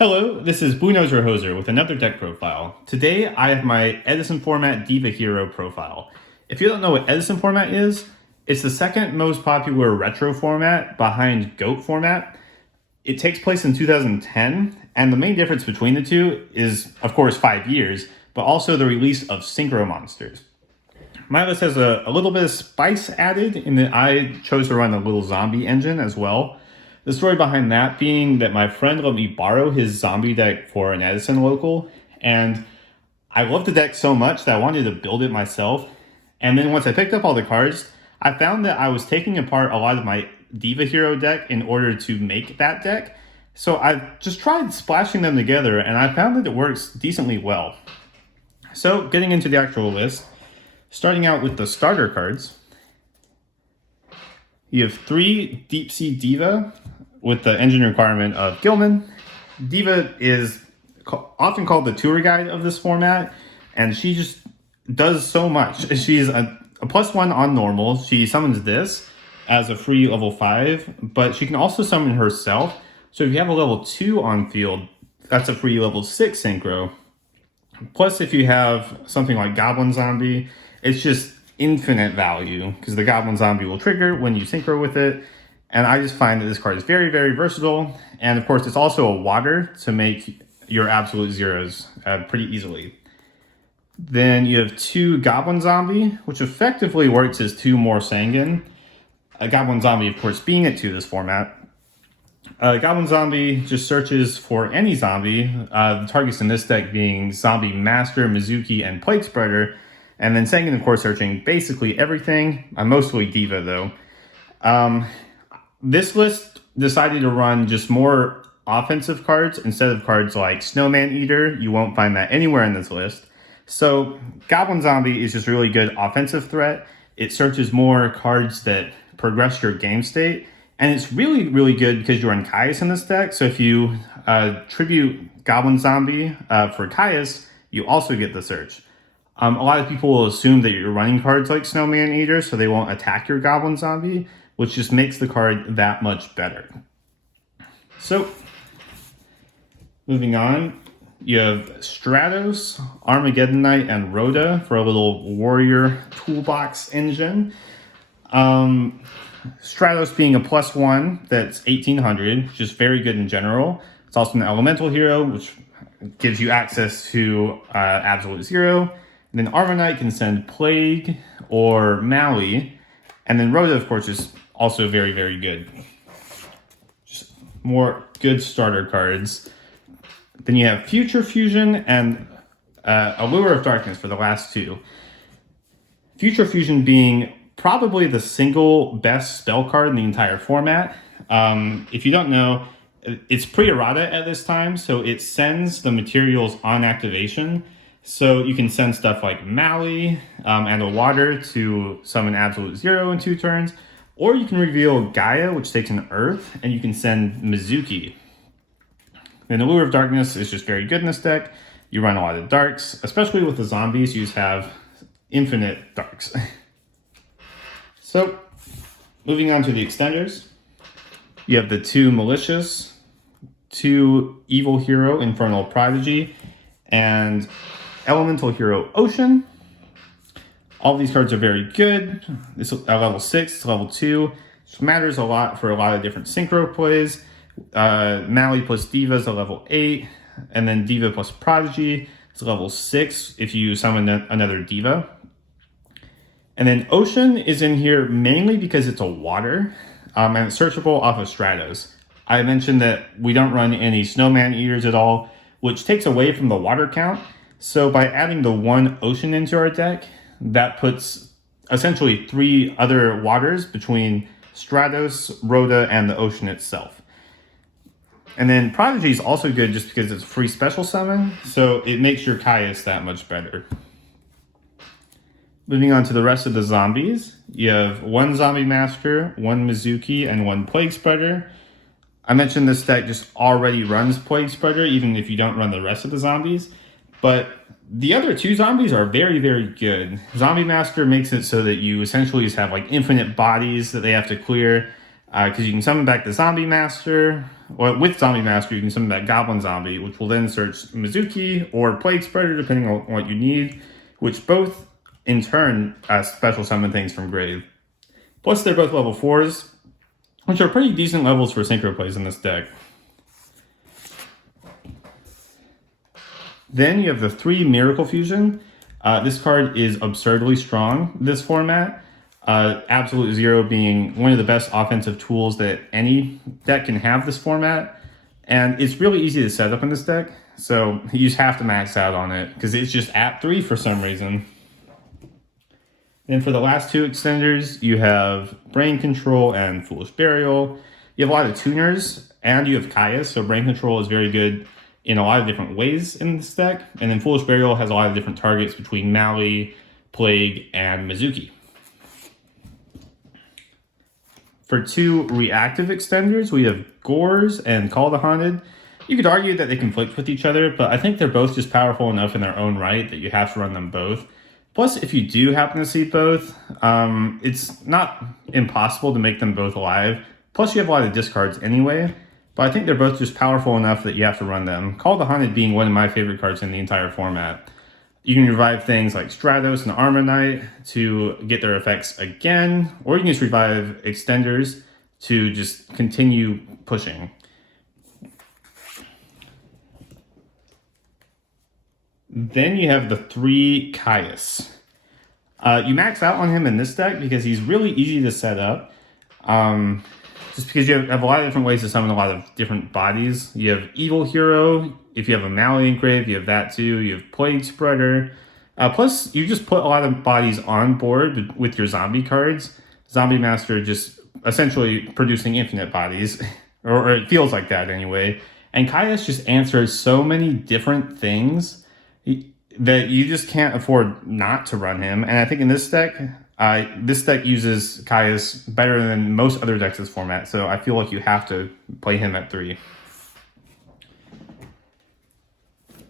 Hello, this is Blue Nose Hoser with another deck profile. Today I have my Edison format Diva Hero profile. If you don't know what Edison format is, it's the second most popular retro format behind GOAT format. It takes place in 2010, and the main difference between the two is, of course, 5 years, but also the release of Synchro Monsters. My list has a little bit of spice added in that I chose to run a little zombie engine as well. The story behind that being that my friend let me borrow his zombie deck for an Edison local, and I loved the deck so much that I wanted to build it myself. And then once I picked up all the cards, I found that I was taking apart a lot of my Diva Hero deck in order to make that deck. So I just tried splashing them together, and I found that it works decently well. So getting into the actual list, starting out with the starter cards, you have 3 Deep Sea Diva with the engine requirement of Gilman. Diva is often called the tour guide of this format, and she just does so much. She's a +1 on normal. She summons this as a free level 5, but she can also summon herself. So if you have a level 2 on field, that's a free level 6 synchro. Plus, if you have something like Goblin Zombie, it's just infinite value because the Goblin Zombie will trigger when you synchro with it. And I just find that this card is very, very versatile. And of course, it's also a water to make your absolute zeros pretty easily. Then you have 2 Goblin Zombie, which effectively works as 2 more Sanguine. A Goblin Zombie, of course, being at 2 this format. Goblin Zombie just searches for any zombie. The targets in this deck being Zombie Master, Mizuki, and Plague Spreader. And then Sanguine, of course, searching basically everything. Mostly Diva, though. This list decided to run just more offensive cards instead of cards like Snowman Eater. You won't find that anywhere in this list. So Goblin Zombie is just really good offensive threat. It searches more cards that progress your game state. And it's really, really good because you run Caius in this deck. So if you tribute Goblin Zombie for Caius, you also get the search. A lot of people will assume that you're running cards like Snowman Eater, so they won't attack your Goblin Zombie, which just makes the card that much better. So, moving on, you have Stratos, Armageddon Knight, and Rhoda for a little warrior toolbox engine. Stratos being a +1, that's 1800, which is very good in general. It's also an elemental hero, which gives you access to absolute zero. And then Armor Knight can send Plague or Mally. And then Rhoda, of course, is also very, very good. Just more good starter cards. Then you have Future Fusion and Allure of Darkness for the last 2. Future Fusion being probably the single best spell card in the entire format. If you don't know, it's pre-errata at this time, so it sends the materials on activation. So you can send stuff like Mally and a water to summon absolute zero in 2 turns, or you can reveal Gaia, which takes an earth, and you can send Mizuki. Then Allure of Darkness is just very good in this deck. You run a lot of darks, especially with the zombies, you just have infinite darks. So, moving on to the extenders, you have the 2 Malicious, 2 Evil Hero, Infernal Prodigy, and Elemental Hero Ocean. All these cards are very good. This is level 6, it's level 2. This matters a lot for a lot of different synchro plays. Mally plus Diva is a level 8, and then Diva plus Prodigy is level 6 if you summon another Diva. And then Ocean is in here mainly because it's a water, and it's searchable off of Stratos. I mentioned that we don't run any Snowman Eaters at all, which takes away from the water count. So by adding the 1 Ocean into our deck, that puts essentially 3 other waters between Stratos, Rhoda, and the Ocean itself. And then Prodigy is also good just because it's a free special summon, so it makes your Caius that much better. Moving on to the rest of the zombies, you have 1 Zombie Master, 1 Mizuki, and 1 Plague Spreader. I mentioned this deck just already runs Plague Spreader, even if you don't run the rest of the zombies. But the other 2 zombies are very, very good. Zombie Master makes it so that you essentially just have like infinite bodies that they have to clear, because you can summon back the Zombie Master, well, with Zombie Master, you can summon that Goblin Zombie, which will then search Mizuki or Plague Spreader, depending on what you need, which both, in turn, special summon things from Grave. Plus, they're both level 4s, which are pretty decent levels for Synchro plays in this deck. Then you have the 3 Miracle Fusion. This card is absurdly strong, this format. Absolute Zero being one of the best offensive tools that any deck can have this format. And it's really easy to set up in this deck, so you just have to max out on it, because it's just at 3 for some reason. Then for the last 2 extenders, you have Brain Control and Foolish Burial. You have a lot of tuners, and you have Caius, so Brain Control is very good in a lot of different ways in this deck. And then Foolish Burial has a lot of different targets between Mali, Plague, and Mizuki. For 2 reactive extenders, we have Gores and Call the Haunted. You could argue that they conflict with each other, but I think they're both just powerful enough in their own right that you have to run them both. Plus, if you do happen to see both, it's not impossible to make them both alive. Plus, you have a lot of discards anyway, but I think they're both just powerful enough that you have to run them. Call the Haunted being one of my favorite cards in the entire format. You can revive things like Stratos and Armor Knight to get their effects again, or you can just revive extenders to just continue pushing. Then you have the 3 Caius. You max out on him in this deck because he's really easy to set up. Just because you have a lot of different ways to summon a lot of different bodies. You have Evil Hero. If you have a Mali in Grave, you have that too. You have Plague Spreader. Plus, you just put a lot of bodies on board with your zombie cards. Zombie Master just essentially producing infinite bodies. or it feels like that anyway. And Caius just answers so many different things that you just can't afford not to run him. And I think in this deck uses Caius better than most other decks this format, so I feel like you have to play him at 3.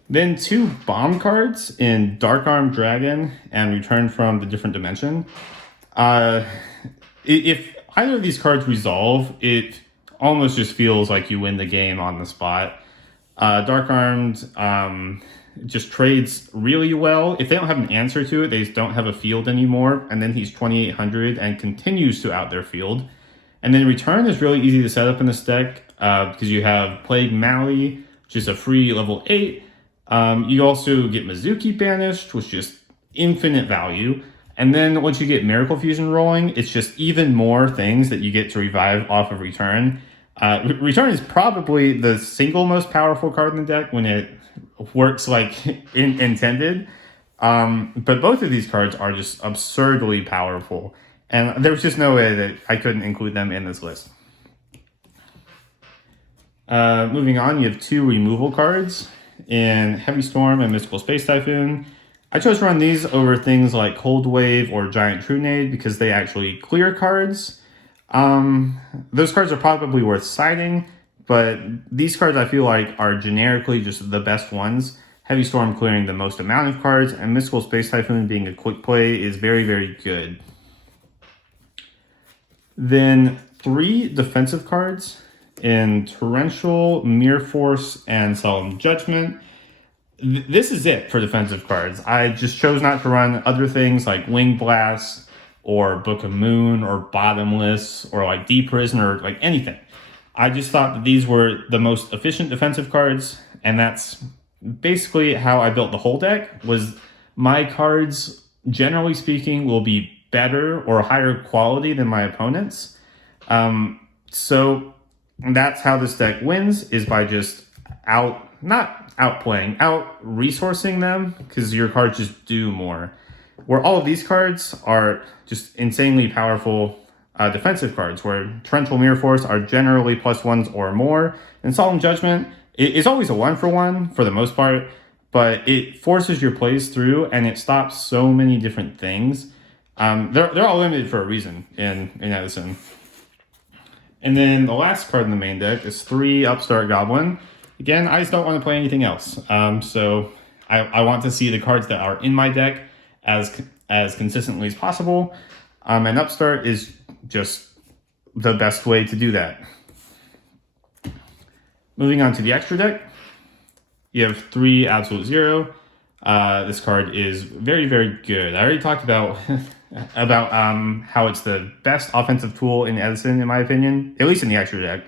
Then 2 bomb cards in Dark Arm Dragon and Return from the Different Dimension. If either of these cards resolve, it almost just feels like you win the game on the spot. Dark Armed just trades really well. If they don't have an answer to it, they just don't have a field anymore, and then he's 2,800 and continues to out their field. And then Return is really easy to set up in this deck because you have Plague Mali, which is a free level 8. You also get Mizuki banished, which is just infinite value. And then once you get Miracle Fusion rolling, it's just even more things that you get to revive off of Return. Return is probably the single most powerful card in the deck when it works like intended. But both of these cards are just absurdly powerful. And there was just no way that I couldn't include them in this list. Moving on, you have 2 removal cards in Heavy Storm and Mystical Space Typhoon. I chose to run these over things like Cold Wave or Giant Trunade because they actually clear cards. Those cards are probably worth citing, but these cards I feel like are generically just the best ones. Heavy Storm clearing the most amount of cards, and Mystical Space Typhoon being a quick play is very, very good. Then 3 defensive cards in Torrential, Mirror Force, and Solemn Judgment. This is it for defensive cards. I just chose not to run other things like Wing Blast or Book of Moon or Bottomless or like Deep Prison or like anything. I just thought that these were the most efficient defensive cards, and that's basically how I built the whole deck. Was my cards, generally speaking, will be better or higher quality than my opponents. So that's how this deck wins, is by just not outplaying, out resourcing them, because your cards just do more. Where all of these cards are just insanely powerful defensive cards, where Torrential Mirror Force are generally +1s or more, and Solemn Judgment is always a 1-for-1 for the most part, but it forces your plays through and it stops so many different things. They're all limited for a reason in Edison. And then the last card in the main deck is 3 Upstart Goblin. Again, I just don't want to play anything else. So I want to see the cards that are in my deck as consistently as possible. And Upstart is just the best way to do that. Moving on to the extra deck, you have 3 Absolute Zero. This card is very, very good. I already talked about how it's the best offensive tool in Edison, in my opinion, at least in the extra deck.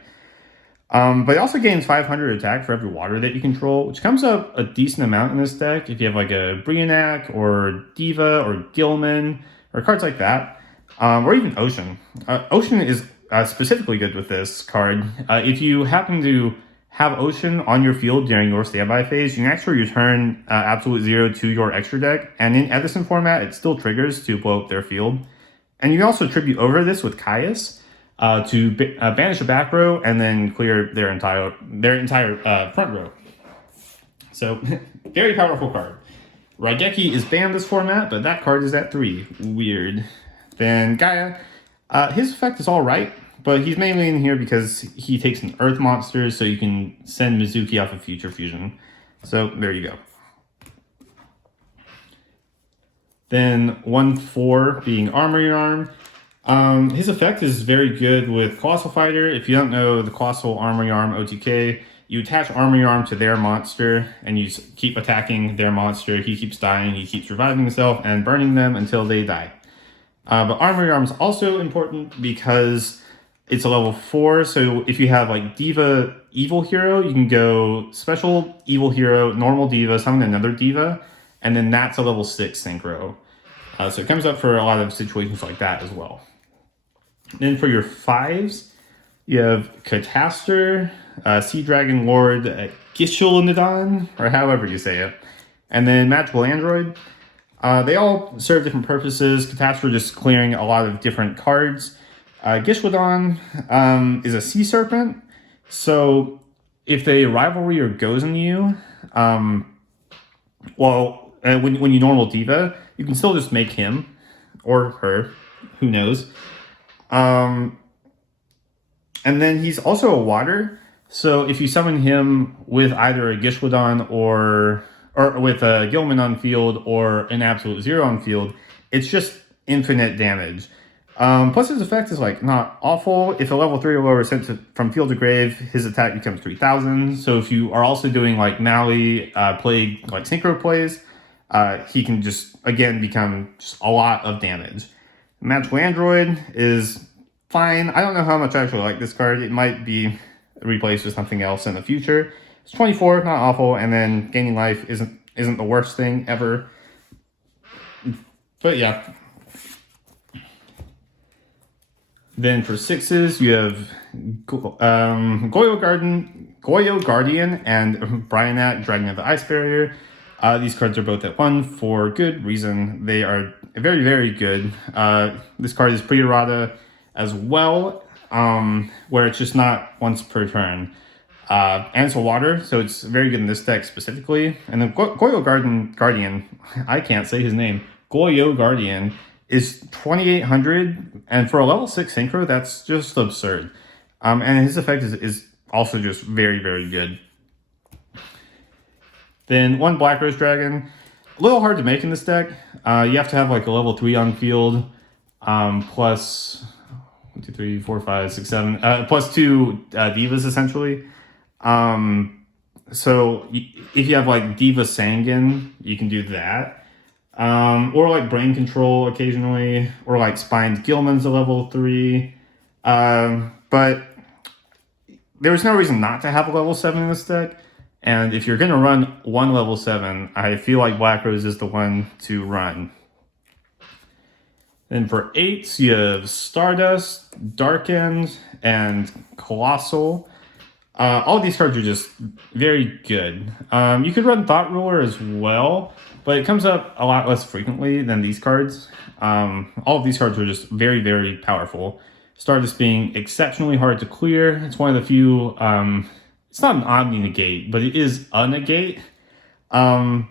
But it also gains 500 attack for every water that you control, which comes up a decent amount in this deck if you have like a Brionac or Diva or Gilman or cards like that, or even Ocean. Ocean is specifically good with this card. If you happen to have Ocean on your field during your standby phase, you can actually return Absolute Zero to your extra deck, and in Edison format, it still triggers to blow up their field. And you can also tribute over this with Caius to banish a back row and then clear their entire front row. So, very powerful card. Raigeki is banned this format, but that card is at 3. Weird. Then Gaia, his effect is alright, but he's mainly in here because he takes an Earth monster, so you can send Mizuki off of Future Fusion. So there you go. Then 1/4 being Armory Arm. His effect is very good with Colossal Fighter. If you don't know the Colossal Armory Arm OTK, you attach Armory Arm to their monster, and you keep attacking their monster. He keeps dying, he keeps reviving himself and burning them until they die. But Armory Arm is also important because it's a level 4, so if you have like Diva Evil Hero, you can go Special Evil Hero, Normal Diva, summon another Diva, and then that's a level 6 synchro. So it comes up for a lot of situations like that as well. Then for your 5s, you have Catastor, Sea Dragon Lord, Gishulinodon, or however you say it, and then Magical Android. They all serve different purposes. Catastor just clearing a lot of different cards. Gishulinodon is a Sea Serpent, so if they rivalry or goes in you, when you normal Diva, you can still just make him or her, who knows. And then he's also a water, so if you summon him with either a Gishulinodon or with a Gilman on field or an Absolute Zero on field, it's just infinite damage. Plus his effect is like not awful. If a level 3 or lower is sent from field to grave, his attack becomes 3000. So if you are also doing like Mali, Plague, like synchro plays, he can just again become just a lot of damage. Magical Android is fine. I don't know how much I actually like this card. It might be replaced with something else in the future. It's 24, not awful, and then gaining life isn't the worst thing ever. But yeah. Then for 6s, you have Goyo Guardian and Brionac, Dragon of the Ice Barrier. These cards are both at 1 for good reason. They are very, very good. This card is pre-errata as well, where it's just not once per turn. And it's a water, so it's very good in this deck specifically. And then Goyo Guardian, I can't say his name, Goyo Guardian is 2800, and for a level 6 synchro, that's just absurd. And his effect is also just very, very good. Then 1 Black Rose Dragon, a little hard to make in this deck. You have to have like a level 3 on field, plus 1, 2, 3, 4, 5, 6, 7, plus 2 Divas essentially. So if you have like Diva Sangan, you can do that. Or like Brain Control occasionally, or like Spined Gilman's a level 3. But there's no reason not to have a level 7 in this deck. And if you're going to run 1 level 7, I feel like Black Rose is the one to run. Then for 8s, you have Stardust, Darkened, and Colossal. All of these cards are just very good. You could run Thought Ruler as well, but it comes up a lot less frequently than these cards. All of these cards are just very, very powerful. Stardust being exceptionally hard to clear. It's one of the few, it's not an Omni negate, but it is a negate. And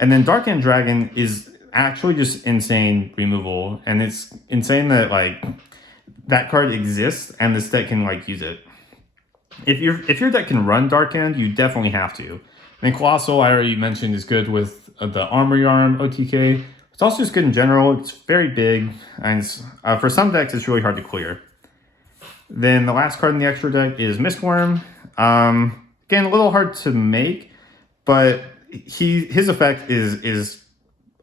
then Dark End Dragon is actually just insane removal. And it's insane that like that card exists and this deck can like use it. If your deck can run Dark End, you definitely have to. And Colossal, I already mentioned, is good with the Armory Arm OTK. It's also just good in general. It's very big, and for some decks, it's really hard to clear. Then the last card in the extra deck is Mistworm. again, a little hard to make, but his effect is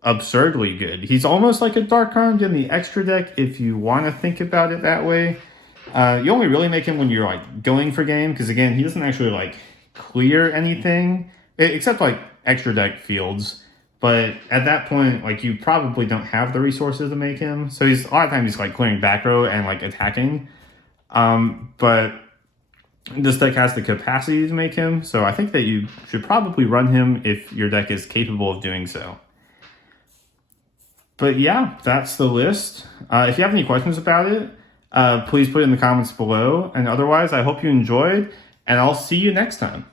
absurdly good. He's almost like a Dark Armed in the extra deck if you want to think about it that way. You only really make him when you're like going for game, because again, he doesn't actually like clear anything except like extra deck fields. But at that point, like you probably don't have the resources to make him. So he's a lot of times he's like clearing back row and like attacking. But this deck has the capacity to make him, so I think that you should probably run him if your deck is capable of doing so. But yeah, that's the list. If you have any questions about it, please put it in the comments below. And otherwise, I hope you enjoyed, and I'll see you next time.